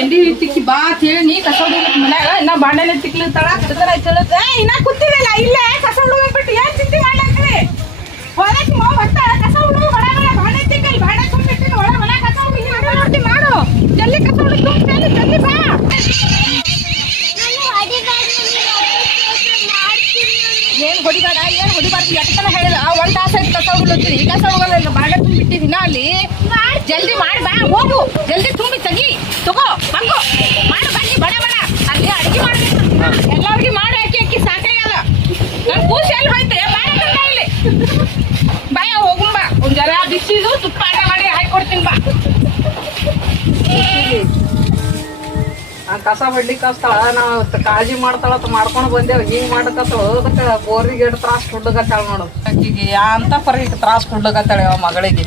MD ತಿಕ್ಕಿ ಬಾ ಅಂತ ಹೇಳಿ ನೀ ಕಸ ಹುಡುಗ ಮನ್ಯಾಗ ಇನ್ನ ಬಾಂಡೆಲೆ ತಿಕ್ಲಿರ್ತಾಳ ಇನ್ನ ಕೂತಿರಲ್ಲ ಇಲ್ಲೇ ಕಸ ಹುಡುಗ ಬಿಟ್ಟು ಏನ್ ಚಿಂತೆ ಮಾಡ್ಲಾಕ್ರಿ ಹೊಲಕ್ಕೆ ಮಾವು ಬರ್ತಾಳ ಕಸ ಹುಡುಗ ಬಡ ಬಡ ಬಾಂಡೆ ತಿಕ್ಕಲ್ ಬಾಂಡೆ ತುಂಬಿಟ್ಟಿನ ಒಳ ಮನೆ ಕಸ ಹುಡುಗಿ ನೋಡ್ತಿ ಮಾಡು ಜಲ್ದಿ ಕಸ ಹುಡುಗ ತುಂಬಿ ಜಲ್ದಿ ಬಾ ಏನ್ ಹೊಡಿಬಾರ್ದು ಎಷ್ಟನ ಹೇಳಿದ ಒಂದ್ ತಾಸ ಆಯ್ತು ಕಸ ಹುಡುಗ್ಲತ್ತೀನಿ ಈ ಕಸ ಹುಡುಗಲ್ಲ ಬಾಂಡೆ ತುಂಬಿಟ್ಟಿದ್ದೀನ ಅಲ್ಲಿ ಜಲ್ದಿ ಮಾಡಿ ಬಾ ಹೋಗು ಜಲ್ದಿ ತುಂಬಿ ತೆಗಿ ತಗೋ ಬಂಗು ಮಾಡು ಬನ್ನಿ ಬಡ ಬಡ ಅಲ್ಲಿ ಅಡಿಗೆ ಮಾಡ್ಬೇಕು ಎಲ್ಲರಿಗೆ ಮಾಡಿ ಅಕ್ಕಿ ಸಾಕಾಗಲ್ಲ ನನ್ ಕೂಸಿ ಎಲ್ಲಿ ಹೋಯ್ತೆ ಬಾಯ ಇಲ್ಲಿ ಬಾಯ ಹೋಗುಂಬ ಒಂದ್ ಜರ ಬಿಸಿದು ತುಪ್ಪ ಆಟ ಮಾಡಿ ಹಾಕಿ ಕೊಡ್ತೀನಿ ಬಾ ಕಸ ಬಡ್ಲಿಕ್ಕೆ ಕಸ್ತಾಳ ನಾವು ಕಾಳಜಿ ಮಾಡ್ತಾಳ ಮಾಡ್ಕೊಂಡು ಬಂದೇವ್ ಹಿಂಗ್ ಮಾಡಕತ್ತಾಳ ಅದಕ್ಕೆ ಬೋರಿಗೆ ತ್ರಾಸ್ ಕೊಡ್ಲಕತ್ತಾಳ ನೋಡು ಆಕಿಗೆ ಅಂತ ಪರಿ ತ್ರಾಸ್ ಕೊಡ್ಲಕತ್ತಾಳ ಮಗಳಿಗೆ